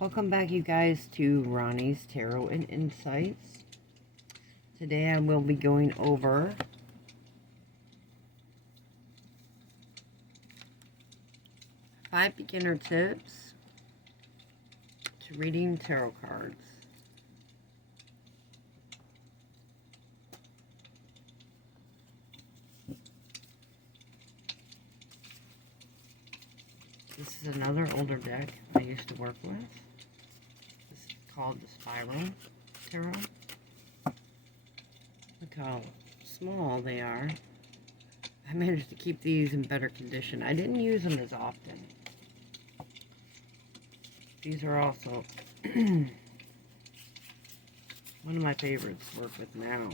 Welcome back, you guys, to Ronnie's Tarot and Insights. Today I will be going over five beginner tips to reading tarot cards. This is another older deck I used to work with. This is called the Spiral Tarot. Look how small they are. I managed to keep these in better condition. I didn't use them as often. These are also one of my favorites to work with now.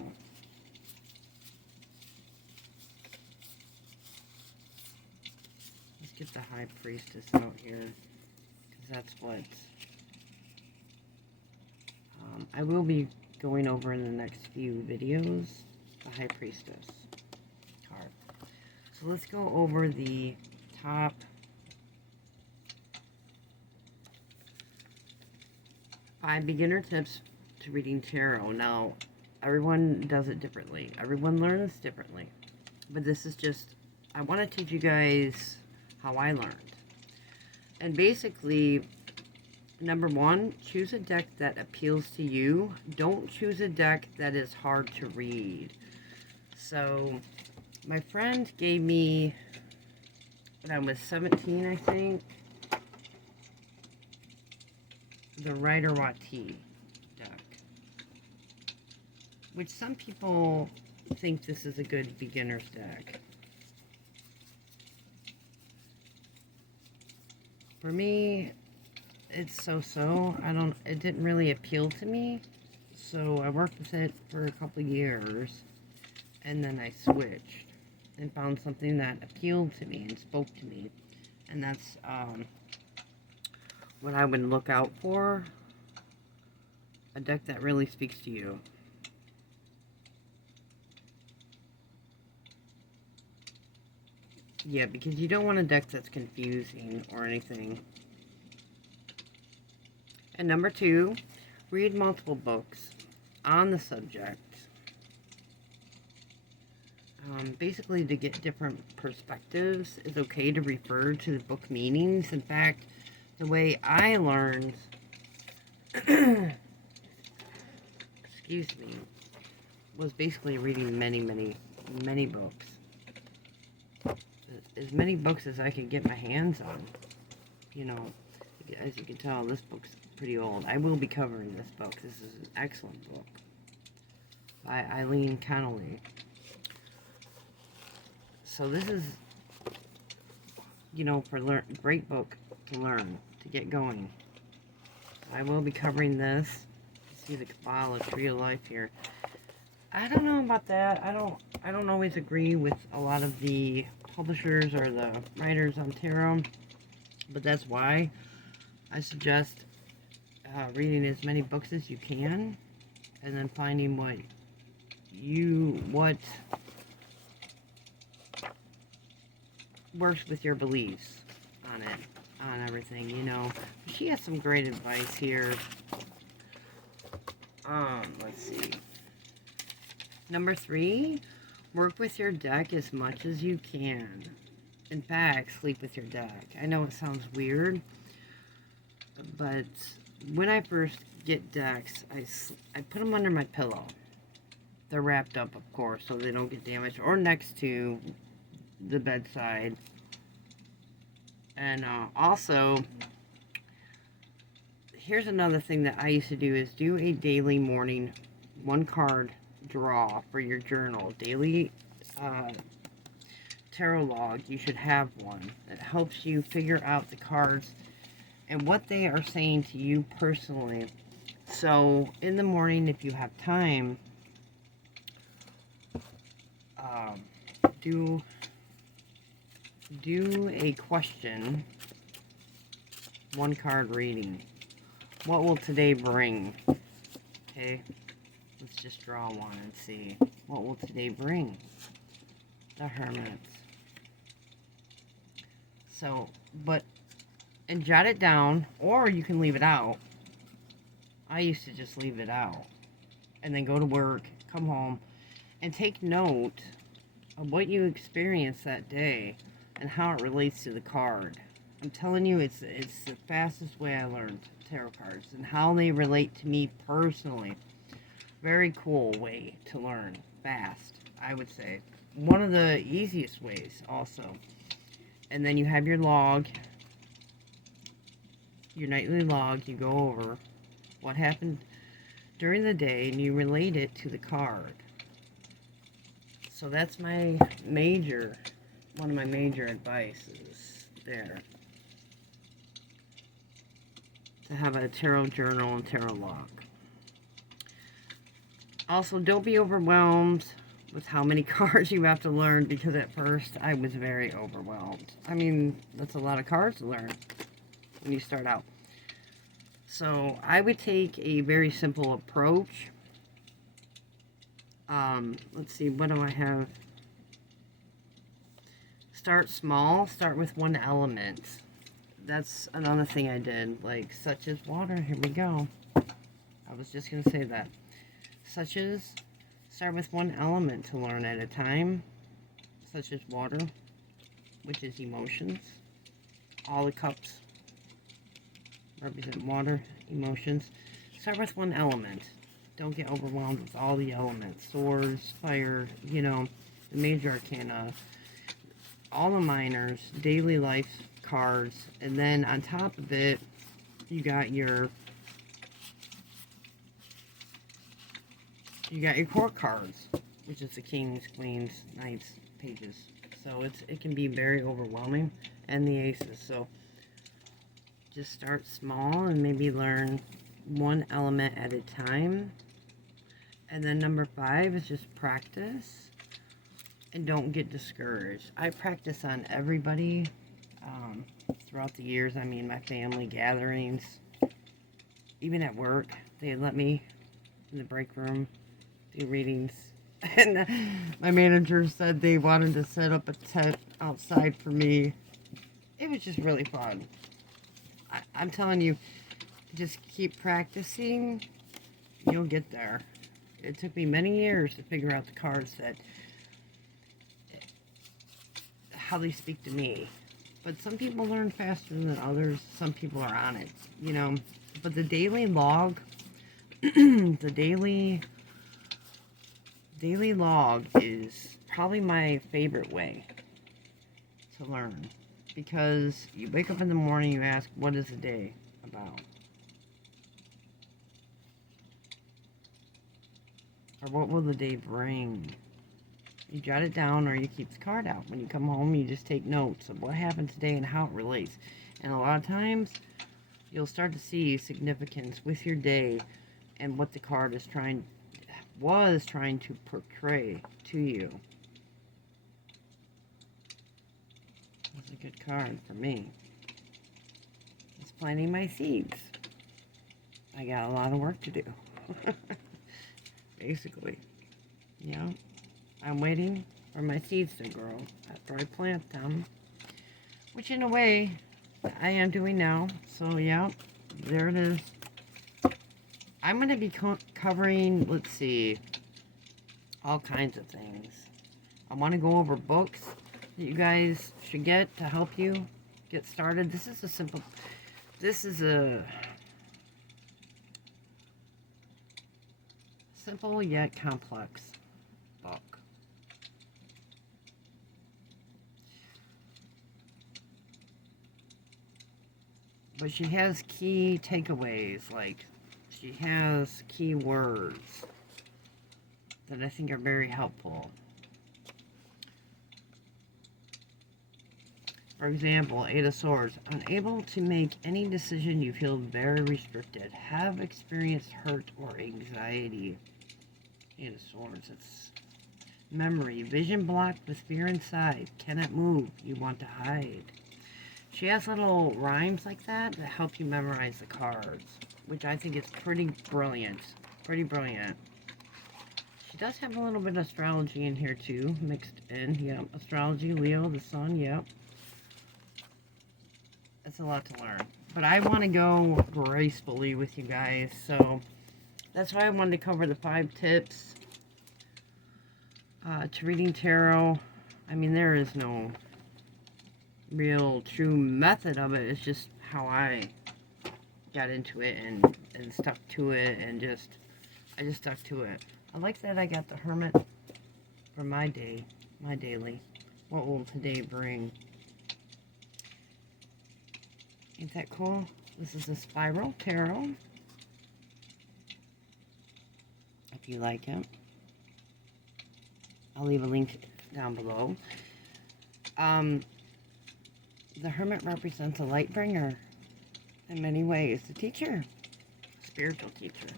Let's get the High Priestess out here, because that's what I will be going over in the next few videos, the High Priestess card. So let's go over the top 5 beginner tips to reading tarot. Now, everyone does it differently. Everyone learns differently. But this is just, I want to teach you guys how I learned. And basically, number one, choose a deck that appeals to you. Don't choose a deck that is hard to read. So, my friend gave me, when I was 17, I think, the Rider-Waite deck. Which some people think this is a good beginner's deck. For me, it's so-so. It didn't really appeal to me. So I worked with it for a couple years. And then I switched and found something that appealed to me and spoke to me. And that's what I would look out for. A deck that really speaks to you. Yeah, because you don't want a deck that's confusing or anything. And number 2, read multiple books on the subject. Basically, to get different perspectives, it's okay to refer to the book meanings. In fact, the way I learned, excuse me, was basically reading many books. As many books as I could get my hands on. You know, as you can tell, this book's pretty old. I will be covering this book. This is an excellent book by Eileen Connolly. So this is, you know, great book to learn, to get going. I will be covering this. See the Kabbalah Tree of Life here. I don't know about that. I don't always agree with a lot of the publishers or the writers on tarot, but that's why I suggest reading as many books as you can, and then finding what works with your beliefs on it, on everything, you know. She has some great advice here. Let's see. Number 3, work with your deck as much as you can. In fact, sleep with your deck. I know it sounds weird, but when I first get decks, I put them under my pillow. They're wrapped up, of course, so they don't get damaged, or next to the bedside. And also, here's another thing that I used to do, is do a daily morning 1 card draw for your journal. Daily tarot log. You should have one. It helps you figure out the cards and what they are saying to you personally. So in the morning, if you have time, do a question, 1 card reading. What will today bring? Okay, let's just draw one and see. What will today bring? The Hermit. So, but and jot it down, or you can leave it out. I used to just leave it out and then go to work, come home, and take note of what you experienced that day and how it relates to the card. I'm telling you, it's the fastest way I learned tarot cards and how they relate to me personally. Very cool way to learn fast, I would say. One of the easiest ways also. And then you have your log, your nightly log. You go over what happened during the day and you relate it to the card. So that's my one of my major advices there. To have a tarot journal and tarot log. Also, don't be overwhelmed with how many cards you have to learn, because at first I was very overwhelmed. I mean, that's a lot of cards to learn when you start out. So I would take a very simple approach. Let's see, what do I have? Start small, start with one element. That's another thing I did, like such as water. Here we go. I was just going to say that. Such as, start with one element to learn at a time, such as water, which is emotions. All the cups represent water, emotions. Start with one element. Don't get overwhelmed with all the elements. Swords, fire, you know, the major arcana, all the minors, daily life cards, and then on top of it, you got your court cards, which is the kings, queens, knights, pages. So it can be very overwhelming, and the aces. So just start small and maybe learn one element at a time. And then number 5 is just practice and don't get discouraged. I practice on everybody throughout the years. I mean, my family gatherings, even at work, they let me in the break room do readings. And my manager said they wanted to set up a tent outside for me. It was just really fun. I'm telling you, just keep practicing, you'll get there. It took me many years to figure out the cards how they speak to me. But some people learn faster than others. Some people are on it, you know. But the daily log, the daily log is probably my favorite way to learn. Because you wake up in the morning, you ask, what is the day about? Or what will the day bring? You jot it down or you keep the card out. When you come home, you just take notes of what happened today and how it relates. And a lot of times, you'll start to see significance with your day and what the card was trying to portray to you. That's a good card for me. It's planting my seeds. I got a lot of work to do. Basically. Yeah. I'm waiting for my seeds to grow after I plant them. Which in a way, I am doing now. So yeah, there it is. I'm going to be covering, let's see, all kinds of things. I want to go over books that you guys should get to help you get started. This is a simple yet complex book. But she has key takeaways, like she has key words that I think are very helpful. For example, 8 of Swords. Unable to make any decision, you feel very restricted. Have experienced hurt or anxiety. 8 of Swords. It's memory. Vision blocked with fear inside. Cannot move. You want to hide. She has little rhymes like that help you memorize the cards, which I think is pretty brilliant. Pretty brilliant. She does have a little bit of astrology in here too, mixed in. Yep. Astrology, Leo, the sun, yep. It's a lot to learn. But I want to go gracefully with you guys, so that's why I wanted to cover the 5 tips to reading tarot. I mean, there is no real true method of it. It's just how I got into it and stuck to it, and I just stuck to it. I like that I got the Hermit for my day, my daily. What will today bring? Ain't that cool? This is a spiral tarot. If you like it, I'll leave a link down below. The Hermit represents a light bringer in many ways. A teacher, a spiritual teacher.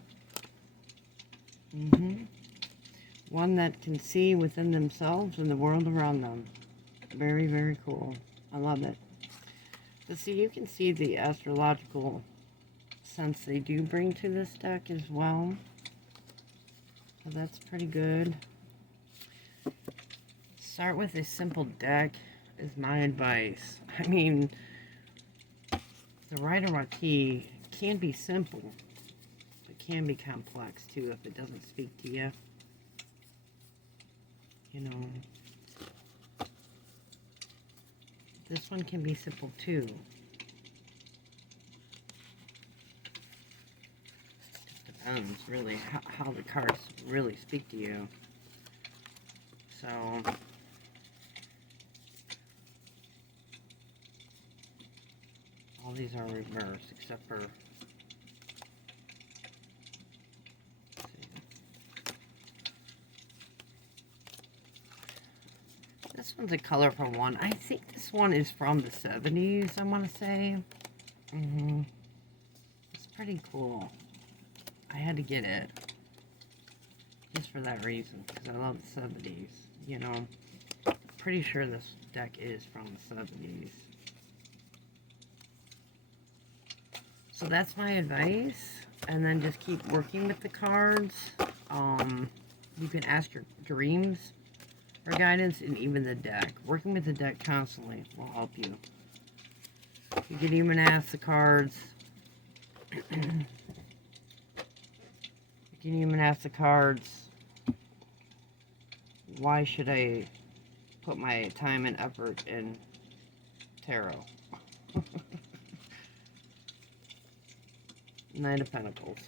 One that can see within themselves and the world around them. Very, very cool. I love it. But see, you can see the astrological sense they do bring to this deck as well. So that's pretty good. Start with a simple deck is my advice. I mean, the Rider-Waite can be simple, but can be complex too if it doesn't speak to you. You know, this one can be simple too. Just depends really how the cards really speak to you. So all these are reversed except for, this one's a colorful one. I think this one is from the 70s, I want to say. It's pretty cool. I had to get it just for that reason, because I love the 70s, you know. Pretty sure this deck is from the 70s. So that's my advice, and then just keep working with the cards. You can ask your dreams for guidance, and even the deck. Working with the deck constantly will help you. You can even ask the cards. You can even ask the cards, why should I put my time and effort in tarot? Knight of Pentacles.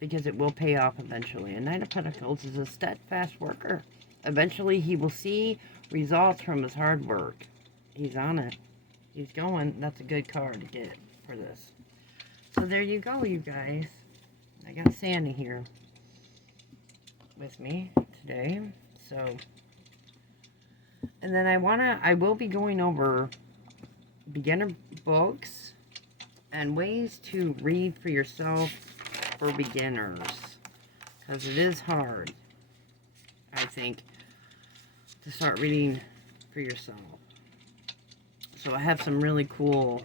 Because it will pay off eventually. A Knight of Pentacles is a steadfast worker. Eventually he will see results from his hard work. He's on it. He's going. That's a good card to get for this. So there you go, you guys. I got Sandy here with me today. So, and then I will be going over beginner books and ways to read for yourself for beginners, because it is hard, I think, to start reading for yourself. So I have some really cool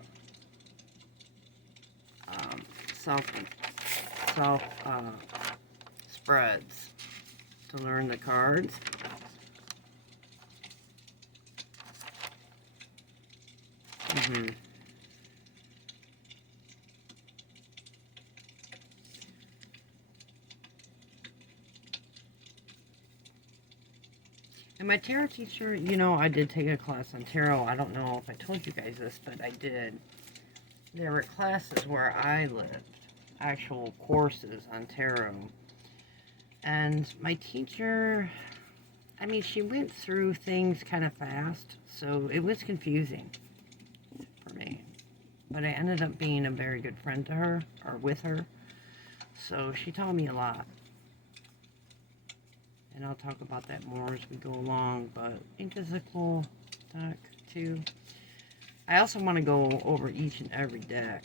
self spreads to learn the cards. And my tarot teacher, you know, I did take a class on tarot. I don't know if I told you guys this, but I did. There were classes where I lived, actual courses on tarot. And my teacher, I mean, she went through things kind of fast, so it was confusing for me. But I ended up being a very good friend to her, or with her. So she taught me a lot. And I'll talk about that more as we go along, but I think this is a cool deck too. I also want to go over each and every deck,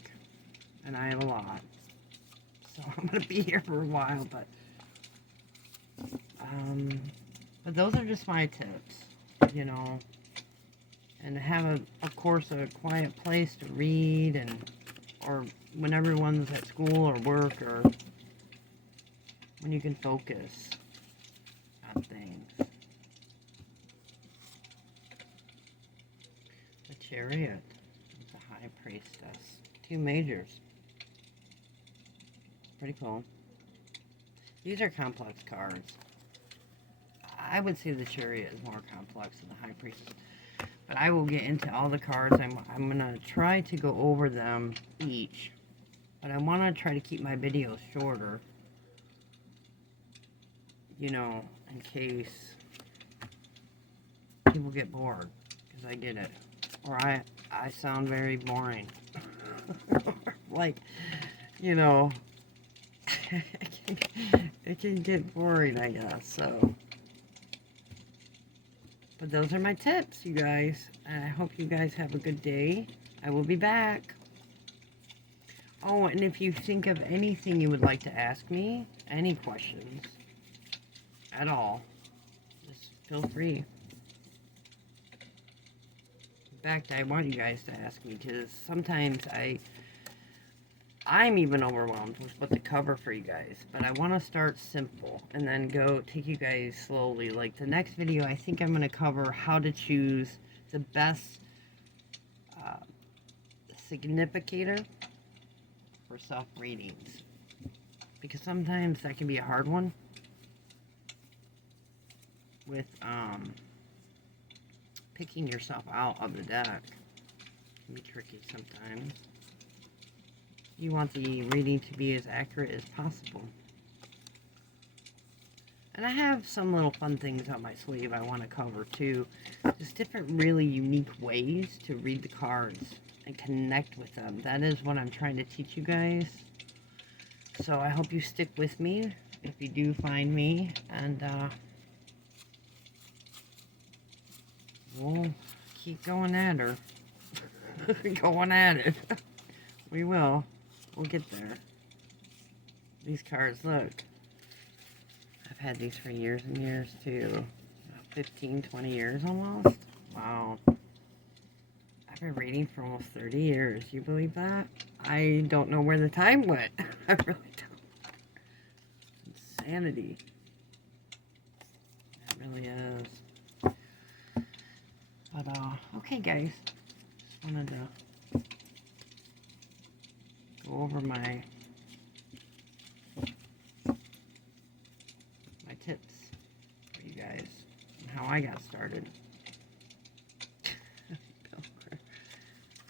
and I have a lot, so I'm going to be here for a while, but those are just my tips, you know, and to have of course, a quiet place to read, and or when everyone's at school or work, or when you can focus on things. The Chariot, the Priestess. 2 majors. Pretty cool. These are complex cards. I would say the Chariot is more complex than the High Priestess. But I will get into all the cards. I'm going to try to go over them each. But I want to try to keep my videos shorter. You know, in case people get bored. Because I get it. Or I sound very boring. Like, you know, it can get boring, I guess, so. But those are my tips, you guys. And I hope you guys have a good day. I will be back. Oh, and if you think of anything you would like to ask me, any questions at all, just feel free. In fact, I want you guys to ask me, because sometimes I'm even overwhelmed with what to cover for you guys. But I want to start simple and then go take you guys slowly. Like the next video, I think I'm going to cover how to choose the best significator for self-readings. Because sometimes that can be a hard one with picking yourself out of the deck. It can be tricky sometimes. You want the reading to be as accurate as possible. And I have some little fun things on my sleeve I want to cover too. Just different really unique ways to read the cards and connect with them. That is what I'm trying to teach you guys. So I hope you stick with me if you do find me. And we'll keep going at her. Going at it. We will. We'll get there. These cards, look. I've had these for years and years, too. About 15, 20 years almost. Wow. I've been reading for almost 30 years. You believe that? I don't know where the time went. I really don't. Insanity. It really is. But, okay, guys. Just wanted to go over my tips for you guys and how I got started.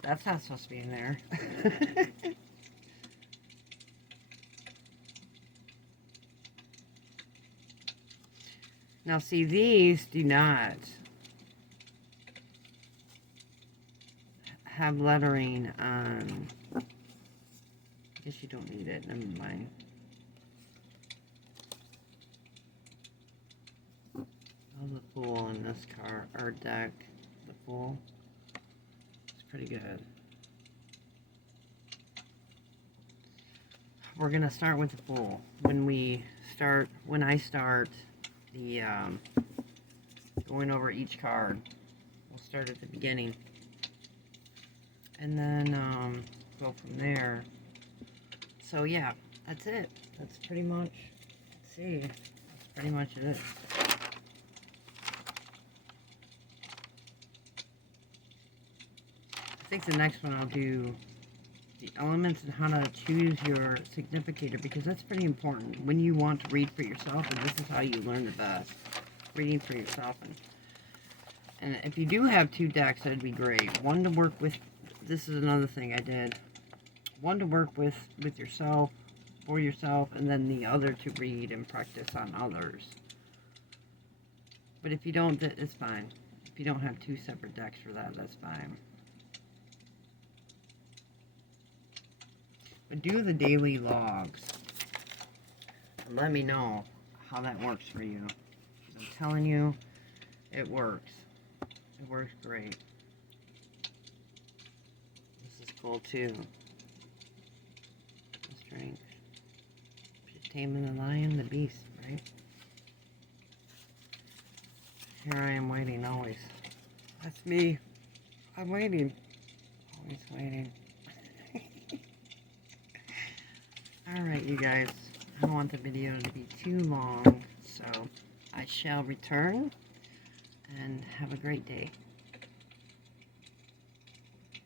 That's not supposed to be in there. Now see, these do not have lettering on. I guess you don't need it. Never mind. Oh, the Fool in this card, or deck. The Fool. It's pretty good. We're gonna start with the Fool. When I start the going over each card, we'll start at the beginning, and then go from there. So yeah, that's it. That's pretty much. Let's see. That's pretty much it. I think the next one I'll do the elements and how to choose your significator, because that's pretty important when you want to read for yourself, and this is how you learn the best. Reading for yourself. And if you do have 2 decks, that'd be great. One to work with. This is another thing I did. One to work with yourself, for yourself, and then the other to read and practice on others. But if you don't, it's fine. If you don't have 2 separate decks for that, that's fine. But do the daily logs. And let me know how that works for you. I'm telling you, it works. It works great. This is cool too. The strength. Taming the lion, the beast, right? Here I am waiting always. That's me. I'm waiting. Always waiting. Alright, you guys. I don't want the video to be too long, so I shall return and have a great day.